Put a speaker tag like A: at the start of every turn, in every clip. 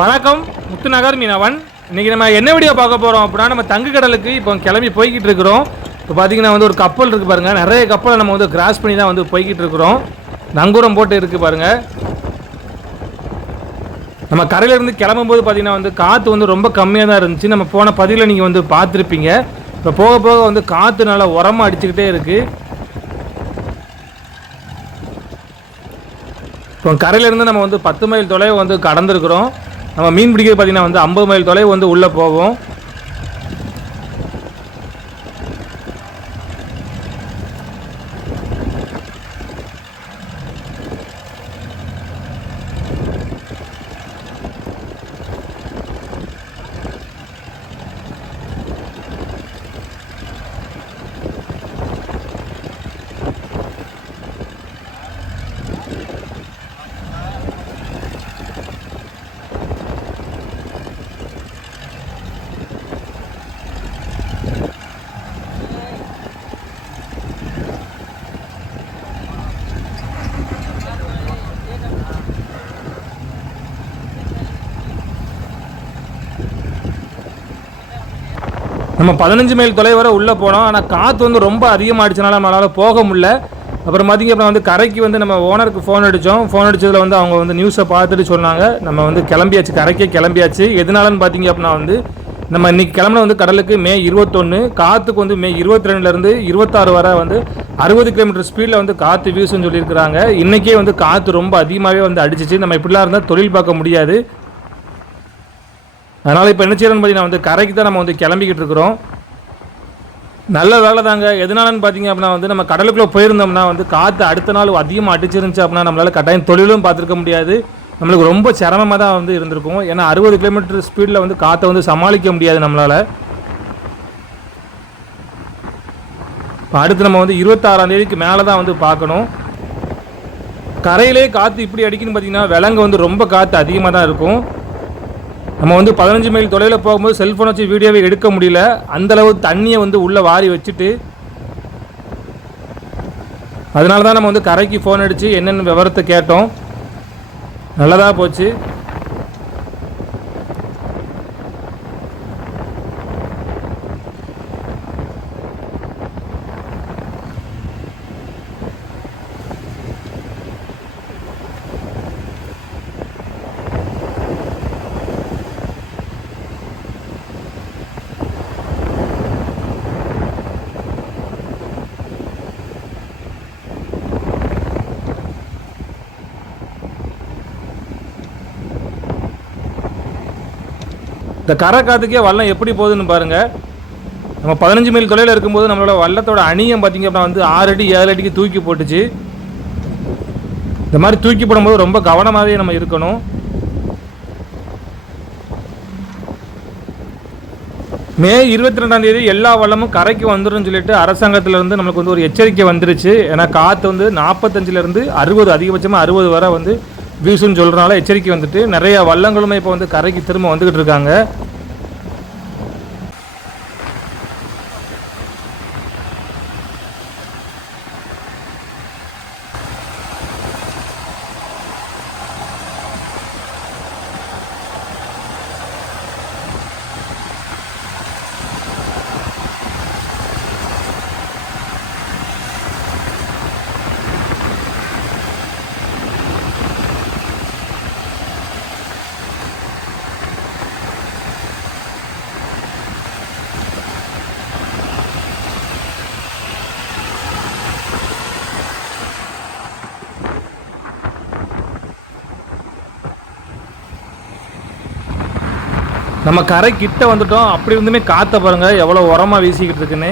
A: வணக்கம். முத்துநகர் மீனவன். இன்றைக்கி நம்ம என்ன வீடியோ பார்க்க போகிறோம் அப்படின்னா நம்ம தங்கு கடலுக்கு இப்போ கிளம்பி போய்கிட்டு இருக்கிறோம். இப்போ பார்த்தீங்கன்னா வந்து ஒரு கப்பல் இருக்குது பாருங்கள் நிறைய கப்பலை நம்ம வந்து கிராஸ் பண்ணி தான் வந்து போய்கிட்டு இருக்கிறோம். நங்கூரம் போட்டு இருக்குது பாருங்கள் நம்ம கரையிலேருந்து கிளம்பும்போது பார்த்தீங்கன்னா வந்து காற்று வந்து ரொம்ப கம்மியாக தான் இருந்துச்சு. நம்ம போன பதிவில் நீங்கள் வந்து பார்த்துருப்பீங்க. இப்போ போக போக வந்து காற்று நல்லா உரமாக அடிச்சுக்கிட்டே இருக்குது இப்போ கரையிலேருந்து நம்ம வந்து பத்து மைல் தொலைவு வந்து கடந்திருக்கிறோம். நம்ம மீன் பிடிக்கிறது பார்த்தீங்கன்னா வந்து ஐம்பது மைல் தொலைவு வந்து உள்ளே போவோம் நம்ம பதினஞ்சு மைல் தொலைவு வரை உள்ளே போனோம். ஆனால் காற்று வந்து ரொம்ப அதிகமாகிடுச்சனால நம்மளால் போக முடியல. அப்புறம் பார்த்தீங்க அப்புறம் வந்து கரைக்கு வந்து நம்ம ஓனருக்கு ஃபோன் அடித்தோம் ஃபோன் அடித்ததில் வந்து அவங்க வந்து நியூஸை பார்த்துட்டு சொன்னாங்க. நம்ம வந்து கிளம்பியாச்சு கரைக்கே கிளம்பியாச்சு. எதனாலன்னு பார்த்திங்க அப்படின்னா வந்து நம்ம இன்னைக்கு கிளம்புன வந்து கடலுக்கு மே இருபத்தொன்று காற்றுக்கு வந்து மே இருபத்தி ரெண்டுலேருந்து இருபத்தாறு வரை வந்து அறுபது கிலோமீட்டர் ஸ்பீடில் வந்து காற்று வீசுன்னு சொல்லியிருக்கிறாங்க. இன்றைக்கே வந்து காற்று ரொம்ப அதிகமாகவே வந்து அடிச்சிச்சு. நம்ம இப்படிலாம் இருந்தால் தொழில் பார்க்க முடியாது. அதனால் இப்போ என்ன செய்யறோம்னு பார்த்தீங்கன்னா வந்து கரைக்கு தான் நம்ம வந்து கிளம்பிக்கிட்டு இருக்கிறோம். நல்ல வேலை தாங்க எதனாலன்னு பார்த்தீங்க அப்படின்னா வந்து நம்ம கடலுக்குள்ளே போயிருந்தோம்னா வந்து காற்று அடுத்த நாள் அதிகமாக அடிச்சிருந்துச்சு அப்படின்னா நம்மளால் கட்டாயம் தொழிலும் பார்த்துருக்க முடியாது. நம்மளுக்கு ரொம்ப சிரமமாக தான் வந்து இருந்திருக்கும். ஏன்னா அறுபது கிலோமீட்டர் ஸ்பீடில் வந்து காற்றை வந்து சமாளிக்க முடியாது நம்மளால். இப்போ அடுத்து நம்ம வந்து இருபத்தாறாம் தேதிக்கு மேலே தான் வந்து பார்க்கணும். கரையிலே காற்று இப்படி அடிக்குன்னு பார்த்தீங்கன்னா விலங்கு வந்து ரொம்ப காற்று அதிகமாக தான் இருக்கும். நம்ம வந்து பதினஞ்சு மைல் தொலைவில் போகும்போது செல்ஃபோன் வச்சு வீடியோவை எடுக்க முடியல. அந்த அளவு தண்ணியை வந்து உள்ளே வாரி வச்சுட்டு அதனால தான் நம்ம வந்து கரைக்கு ஃபோன் அடித்து என்னென்ன விவரத்தை கேட்டோம். நல்லதாக போச்சு. இந்த கரை காத்துக்கே வல்லம் எப்படி போகுதுன்னு பாருங்கள் நம்ம பதினஞ்சு மைல் தொலைவில் இருக்கும்போது நம்மளோட வல்லத்தோட அணியம் பார்த்திங்க அப்படின்னா வந்து ஆறு அடி ஏழு அடிக்கு தூக்கி போட்டுச்சு. இந்த மாதிரி தூக்கி போடும்போது ரொம்ப கவனமாகவே நம்ம இருக்கணும். மே இருபத்தி ரெண்டாம் தேதி எல்லா வளமும் கரைக்கு வந்துடும் சொல்லிட்டு அரசாங்கத்திலேருந்து நம்மளுக்கு வந்து ஒரு எச்சரிக்கை வந்துருச்சு. ஏன்னா காற்று வந்து நாற்பத்தஞ்சிலேருந்து அறுபது அதிகபட்சமாக அறுபது வரை வந்து வீசுன்னு சொல்கிறனால எச்சரிக்கை வந்துட்டு நிறைய வள்ளங்களுமே இப்போ வந்து கரைக்கு திரும்ப வந்துக்கிட்டு இருக்காங்க. நம்ம கரை கிட்ட வந்துட்டோம். அப்படி இருந்துமே காற்ற பாருங்கள் எவ்வளோ உரமாக வீசிக்கிட்டு இருக்குன்னு.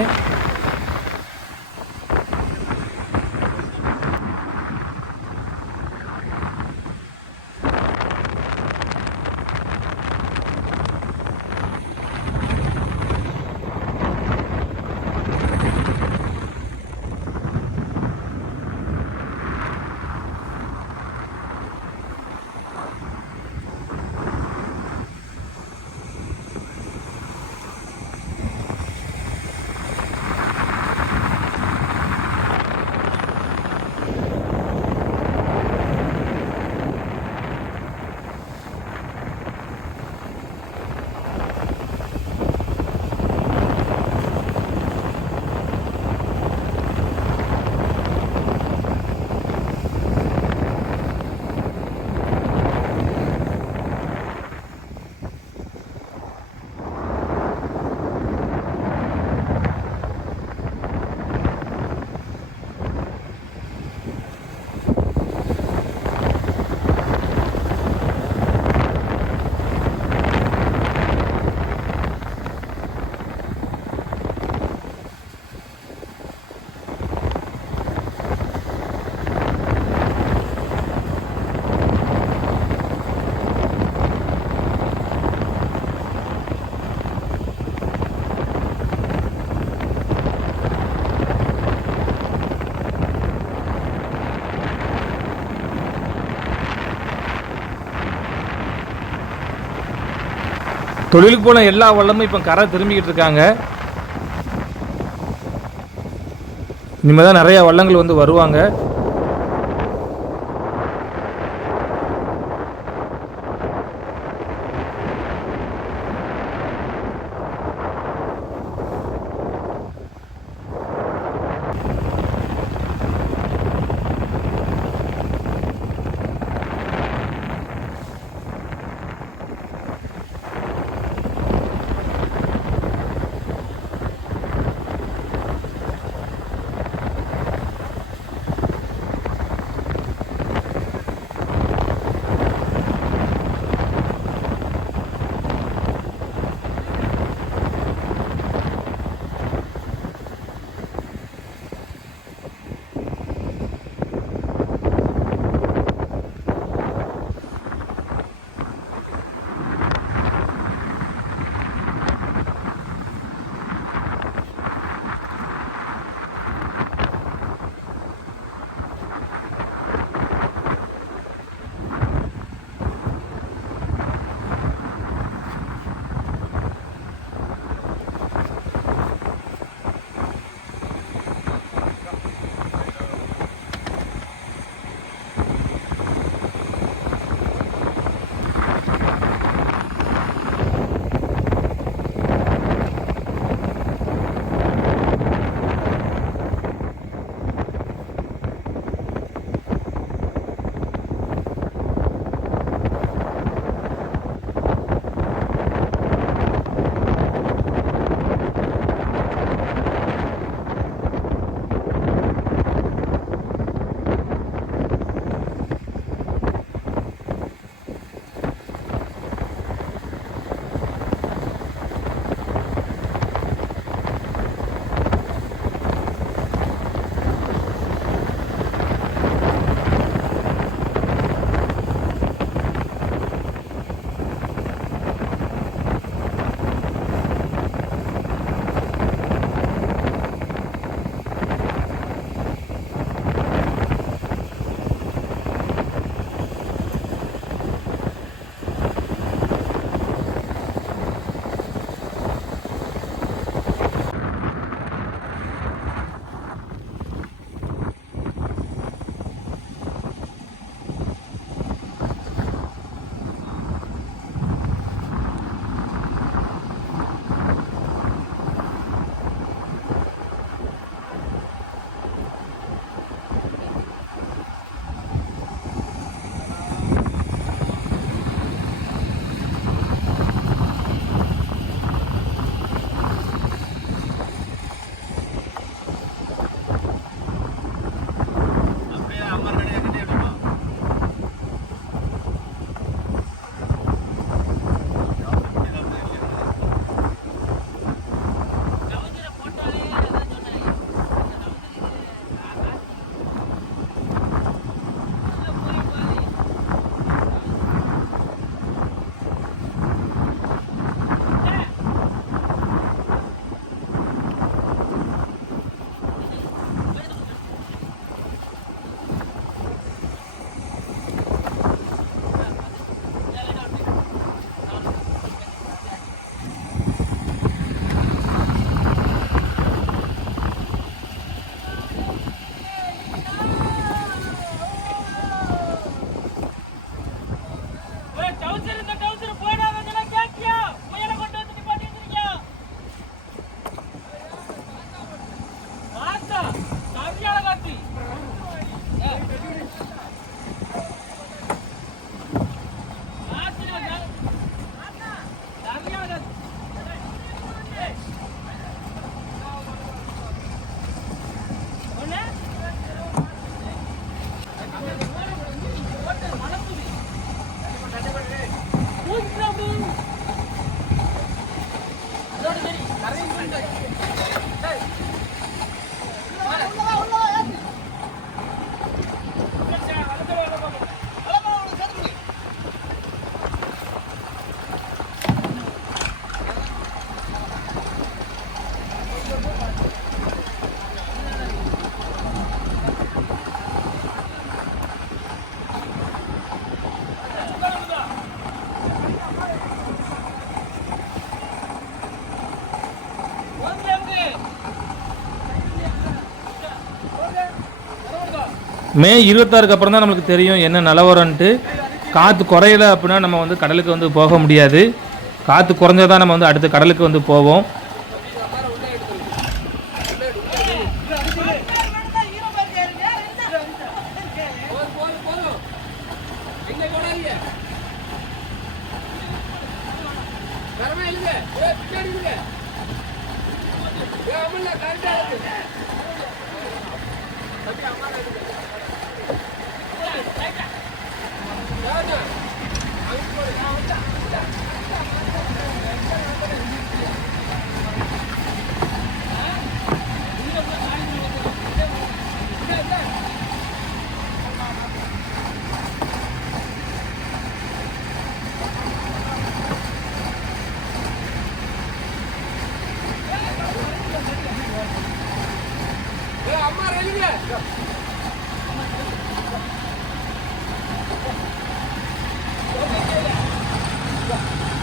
B: தொழிலுக்கு போன எல்லா வல்லமும் இப்போ கரை திரும்பிக்கிட்டு இருக்காங்க. இனிமேல் தான் நிறையா வள்ளங்கள் வந்து வருவாங்க.
A: மே இருபத்தாறுக்கு அப்புறம் தான் நம்மளுக்கு தெரியும் என்ன நிலவரம்ன்ட்டு. காற்று குறையலை அப்படின்னா நம்ம வந்து கடலுக்கு வந்து போக முடியாது. காற்று குறைஞ்சதான் நம்ம வந்து அடுத்த கடலுக்கு வந்து போவோம். Yeah. po.